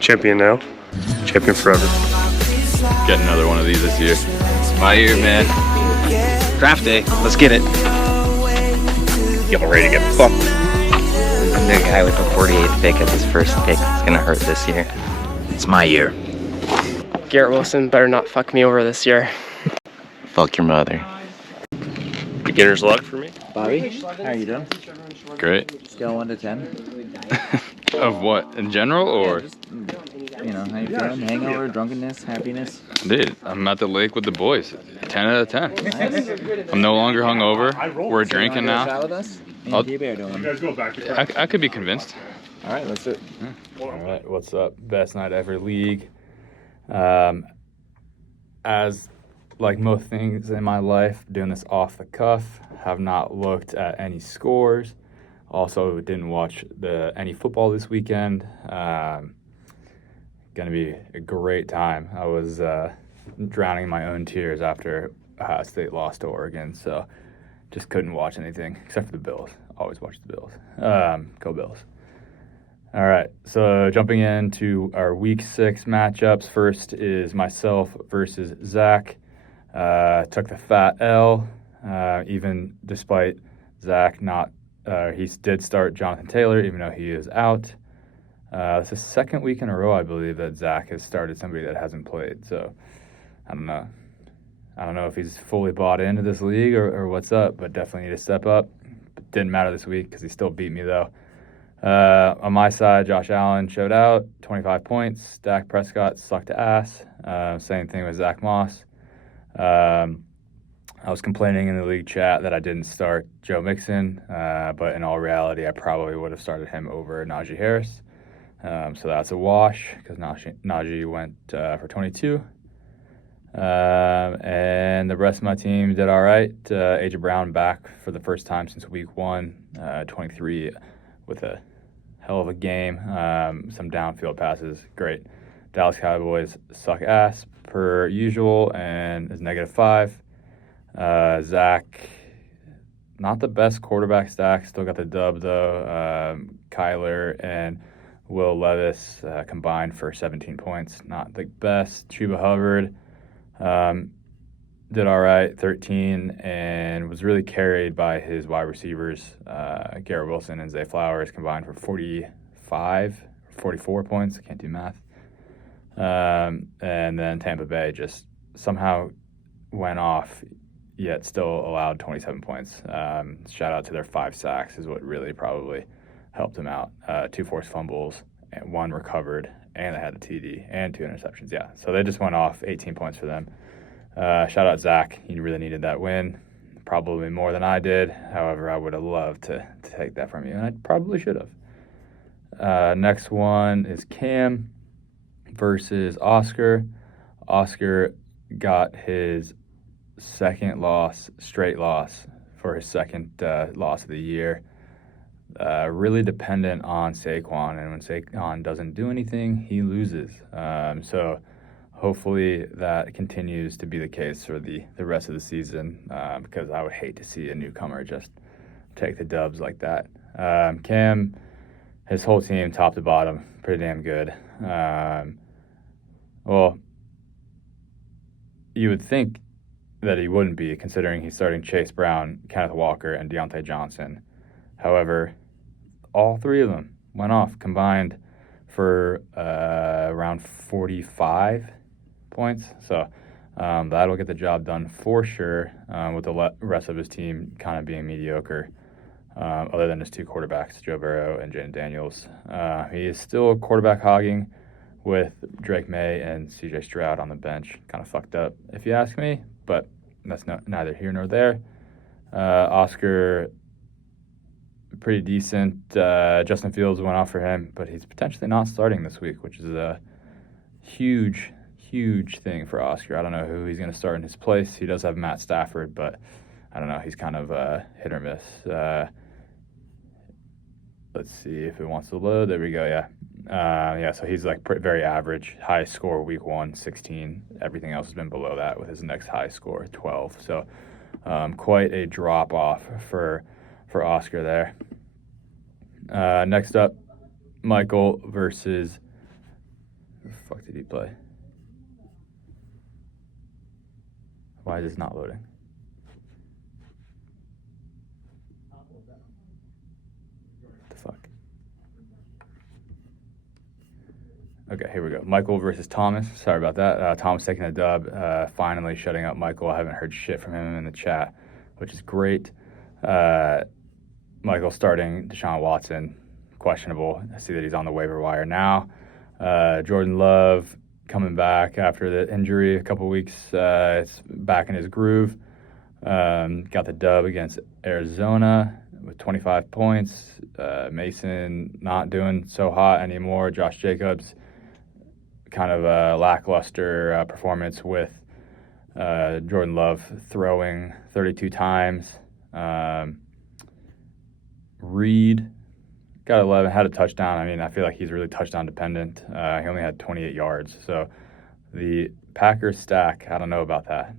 Champion now, champion forever. Get another one of these this year. It's my year, man. Draft day. Let's get it. Y'all ready to get fucked? I'm the guy with the 48th pick as his first pick. It's gonna hurt this year. It's my year. Garrett Wilson better not fuck me over this year. Fuck your mother. Beginner's luck for me. Bobby, how are you doing? Great. Scale 1 to 10. Of what? In general, or? Yeah, just, you know, how you feeling? Hangover, drunkenness, happiness? Dude, I'm at the lake with the boys. 10 out of 10. Nice. I'm no longer hungover. We're drinking You wanna go now. shot with us? Me I'll- and DB are doing. I could be convinced. All right, let's do it. All right, what's up? Best night ever league. As like most things in my life, doing this off the cuff, have not looked at any scores. Also, didn't watch any football this weekend. Gonna be a great time. I was drowning in my own tears after Ohio State lost to Oregon, so just couldn't watch anything except for the Bills. Always watch the Bills. Go Bills. All right, so jumping into our Week 6 matchups. First is myself versus Zach. Took the fat L, even despite Zach not. He did start Jonathan Taylor, even though he is out. It's the second week in a row, I believe, that Zach has started somebody that hasn't played. So I don't know. I don't know if he's fully bought into this league or what's up, but definitely need to step up. But didn't matter this week because he still beat me, though. On my side, Josh Allen showed out, 25 points. Dak Prescott sucked ass. Same thing with Zach Moss. I was complaining in the league chat that I didn't start Joe Mixon, but in all reality, I probably would have started him over Najee Harris. So that's a wash because Najee went for 22. And the rest of my team did all right. A.J. Brown back for the first time since week 1, 23 with a hell of a game. Some downfield passes, great. Dallas Cowboys suck ass per usual and is -5. Zach, not the best quarterback stack. Still got the dub, though. Kyler and Will Levis combined for 17 points. Not the best. Chuba Hubbard did all right, 13, and was really carried by his wide receivers. Garrett Wilson and Zay Flowers combined for 44 points. I can't do math. And then Tampa Bay just somehow went off, yet still allowed 27 points. Shout out to their 5 sacks is what really probably helped them out. 2 forced fumbles, and 1 recovered, and they had a TD and 2 interceptions. Yeah, so they just went off, 18 points for them. Shout out Zach. He really needed that win, probably more than I did. However, I would have loved to take that from you, and I probably should have. Next one is Cam versus Oscar. Oscar got his second straight loss for his second loss of the year. Really dependent on Saquon, and when Saquon doesn't do anything, he loses. So hopefully that continues to be the case for the rest of the season, because I would hate to see a newcomer just take the dubs like that. Cam, his whole team, top to bottom, pretty damn good. Well, you would think that he wouldn't be, considering he's starting Chase Brown, Kenneth Walker, and Deontay Johnson. However, all 3 of them went off combined for around 45 points. So that'll get the job done for sure, with the rest of his team kind of being mediocre, other than his 2 quarterbacks, Joe Burrow and Jaden Daniels. He is still quarterback hogging with Drake May and CJ Stroud on the bench. Kind of fucked up, if you ask me, but that's neither here nor there. Oscar, pretty decent. Justin Fields went off for him, but he's potentially not starting this week, which is a huge thing for Oscar. I don't know who he's going to start in his place. He does have Matt Stafford, but I don't know. He's kind of hit or miss. Let's see if it wants to load. There we go, yeah. So he's like very average. High score week 1, 16. Everything else has been below that, with his next high score, 12. So quite a drop-off for Oscar there. Next up, Michael versus The fuck did he play? Why is this not loading? The fuck? Okay, here we go. Michael versus Thomas. Sorry about that. Thomas taking a dub. Finally shutting up Michael. I haven't heard shit from him in the chat, which is great. Michael starting Deshaun Watson, questionable. I see that he's on the waiver wire now. Jordan Love coming back after the injury a couple weeks. It's back in his groove. Got the dub against Arizona with 25 points. Mason not doing so hot anymore. Josh Jacobs, kind of a lackluster performance with Jordan Love throwing 32 times. Reed got 11, had a touchdown. I mean, I feel like he's really touchdown dependent. He only had 28 yards. So the Packers stack, I don't know about that.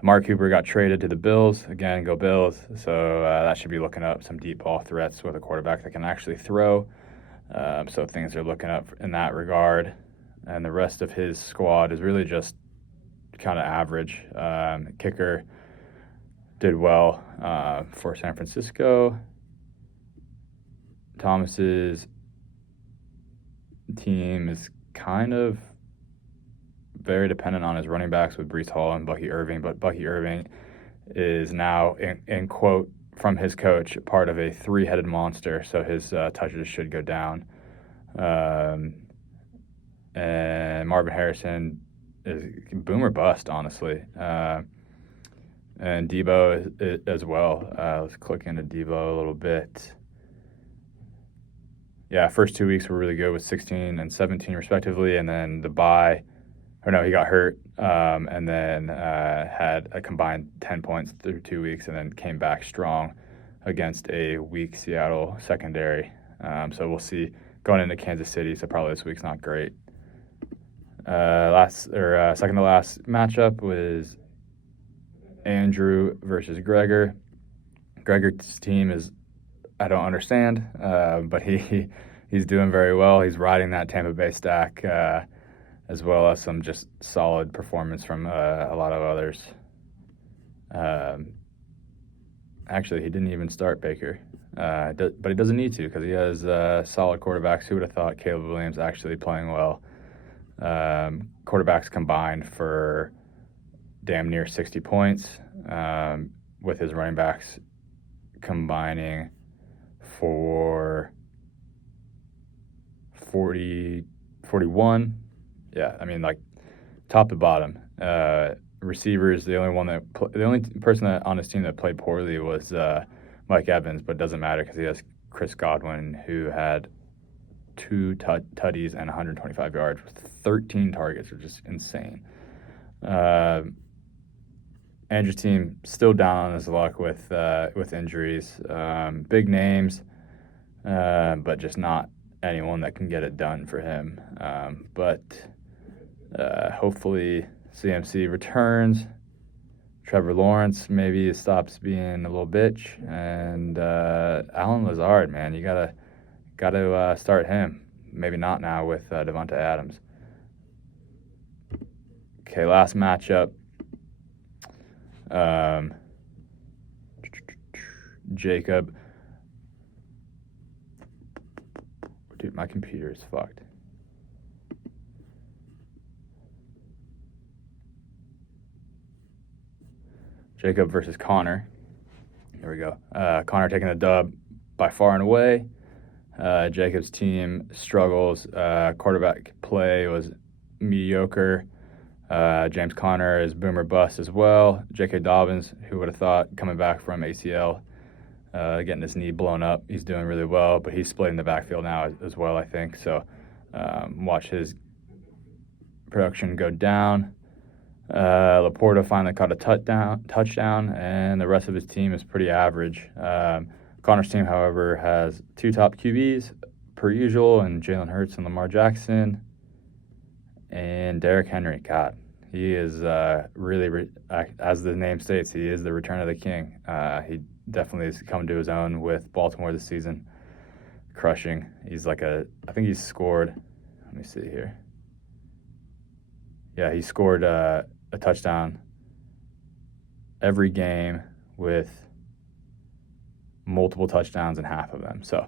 Amari Cooper got traded to the Bills. Again, go Bills. So that should be looking up some deep ball threats with a quarterback that can actually throw. So things are looking up in that regard. And the rest of his squad is really just kind of average. Kicker did well for San Francisco. Thomas's team is kind of very dependent on his running backs with Breece Hall and Bucky Irving, but Bucky Irving is now, in quote from his coach, part of a three-headed monster, so his touches should go down. And Marvin Harrison is boom or bust, honestly. And Debo as well. Let's click into Debo a little bit. Yeah, first 2 weeks were really good with 16 and 17 respectively, and then the bye, or no, he got hurt, and then had a combined 10 points through 2 weeks, and then came back strong against a weak Seattle secondary. So we'll see going into Kansas City. So probably this week's not great. Second to last matchup was Andrew versus Gregor. Gregor's team is, I don't understand, but he's doing very well. He's riding that Tampa Bay stack, as well as some just solid performance from a lot of others. Actually, he didn't even start Baker, but he doesn't need to because he has solid quarterbacks. Who would have thought Caleb Williams actually playing well? Quarterbacks combined for damn near 60 points, with his running backs combining for 41. Yeah, I mean, like top to bottom. Receivers, the only person that on his team that played poorly was Mike Evans, but it doesn't matter because he has Chris Godwin, who had 2 tutties and 125 yards with 13 targets, which is insane. Andrew's team still down on his luck with injuries. Big names, but just not anyone that can get it done for him. But hopefully CMC returns. Trevor Lawrence maybe stops being a little bitch, and Alan Lazard, man, you gotta start him. Maybe not now with Devonta Adams. Okay, last matchup. Jacob. Dude, my computer is fucked. Jacob versus Connor. Here we go. Connor taking the dub by far and away. Jacob's team struggles. Quarterback play was mediocre. James Conner is boomer bust as well. J.K. Dobbins, who would have thought, coming back from ACL, getting his knee blown up. He's doing really well, but he's splitting the backfield now as well, I think. So watch his production go down. Laporta finally caught a touchdown, and the rest of his team is pretty average. Connor's team, however, has 2 top QBs per usual, and Jalen Hurts and Lamar Jackson. And Derrick Henry, God, he is really, as the name states, he is the return of the king. He definitely has come to his own with Baltimore this season, crushing. He's I think he's scored, Let me see here. Yeah, he scored a touchdown every game with multiple touchdowns in half of them. So,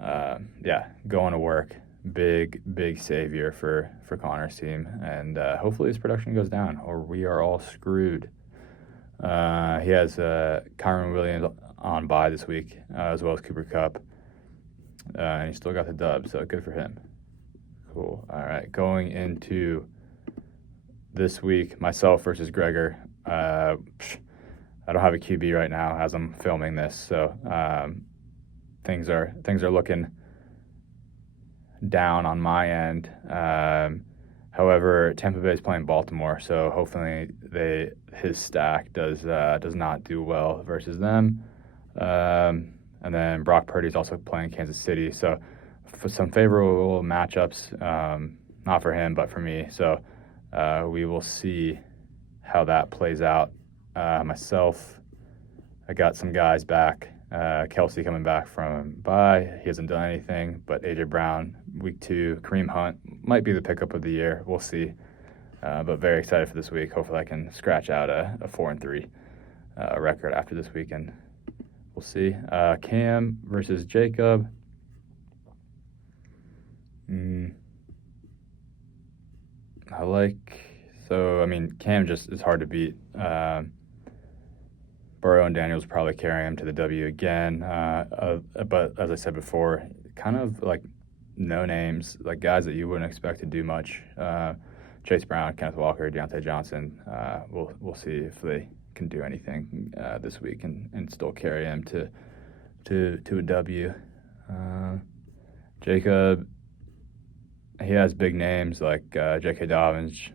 yeah, going to work. Big savior for Connor's team. And hopefully his production goes down or we are all screwed. He has Kyron Williams on bye this week, as well as Cooper Kupp. And he still got the dub, so good for him. Cool. All right, going into this week, myself versus Gregor. I don't have a QB right now as I'm filming this, so things are looking down on my end. However, Tampa Bay is playing Baltimore, so hopefully his stack does not do well versus them. And then Brock Purdy is also playing Kansas City, so for some favorable matchups, not for him but for me. So we will see how that plays out. Myself, I got some guys back. Kelsey coming back from bye. He hasn't done anything, but A.J. Brown, week 2. Kareem Hunt might be the pickup of the year. We'll see. But very excited for this week. Hopefully I can scratch out a 4-3 record after this weekend. We'll see. Cam versus Jacob. Cam just is hard to beat. Burrow and Daniels probably carry him to the W again. But as I said before, kind of like no names, like guys that you wouldn't expect to do much. Chase Brown, Kenneth Walker, Deontay Johnson. We'll see if they can do anything this week and still carry him to a W. Jacob, he has big names like J.K. Dobbins,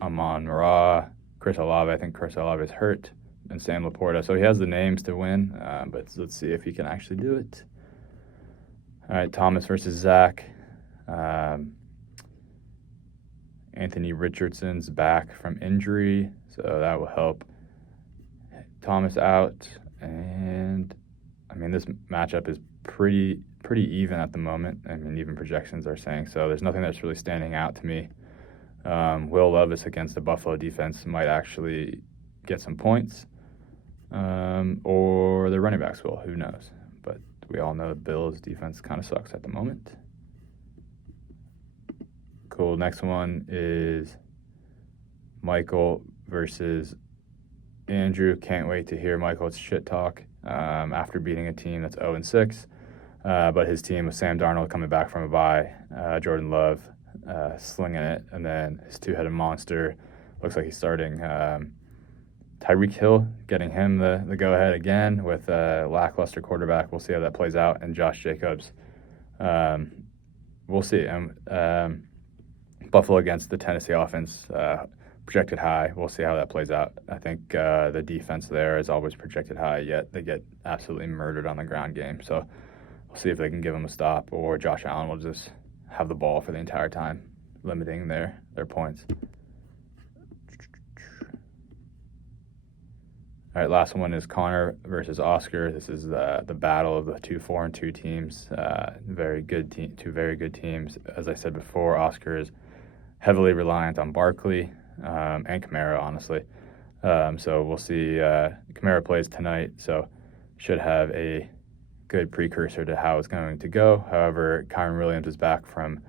Amon-Ra, Chris Olave. I think Chris Olave is hurt, and Sam Laporta. So he has the names to win, but let's see if he can actually do it. All right, Thomas versus Zach. Anthony Richardson's back from injury, so that will help Thomas out. And, this matchup is pretty even at the moment. Even projections are saying so. There's nothing that's really standing out to me. Will Levis against the Buffalo defense might actually get some points, or the running backs will. Who knows? But we all know the Bills' defense kind of sucks at the moment. Cool. Next one is Michael versus Andrew. Can't wait to hear Michael's shit talk after beating a team that's 0-6. But his team with Sam Darnold coming back from a bye, Jordan Love slinging it, and then his two-headed monster looks like he's starting Tyreek Hill, getting him the go-ahead again with a lackluster quarterback. We'll see how that plays out. And Josh Jacobs, we'll see. Buffalo against the Tennessee offense, projected high. We'll see how that plays out. I think the defense there is always projected high, yet they get absolutely murdered on the ground game. So we'll see if they can give them a stop, or Josh Allen will just have the ball for the entire time, limiting their points. All right, last one is Connor versus Oscar. This is the battle of the 2 4-2 teams. Two very good teams. As I said before, Oscar is heavily reliant on Barkley and Kamara, honestly. So we'll see. Kamara plays tonight, so should have a good precursor to how it's going to go. However, Kyron Williams is back from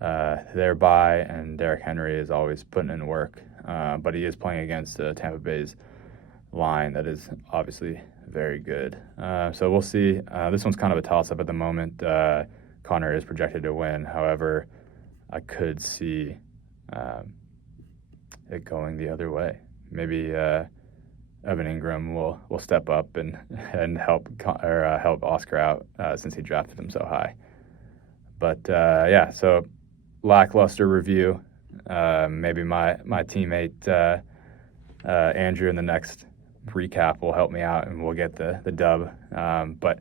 their bye, and Derrick Henry is always putting in work. But he is playing against Tampa Bay's line that is obviously very good. So we'll see. This one's kind of a toss-up at the moment. Connor is projected to win. However, I could see it going the other way. Maybe Evan Ingram will step up and help Oscar out since he drafted him so high. But so lackluster review. Maybe my teammate Andrew in the next recap will help me out and we'll get the dub. But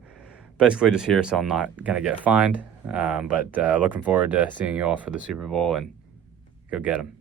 basically just here so I'm not going to get fined. But looking forward to seeing you all for the Super Bowl, and go get them.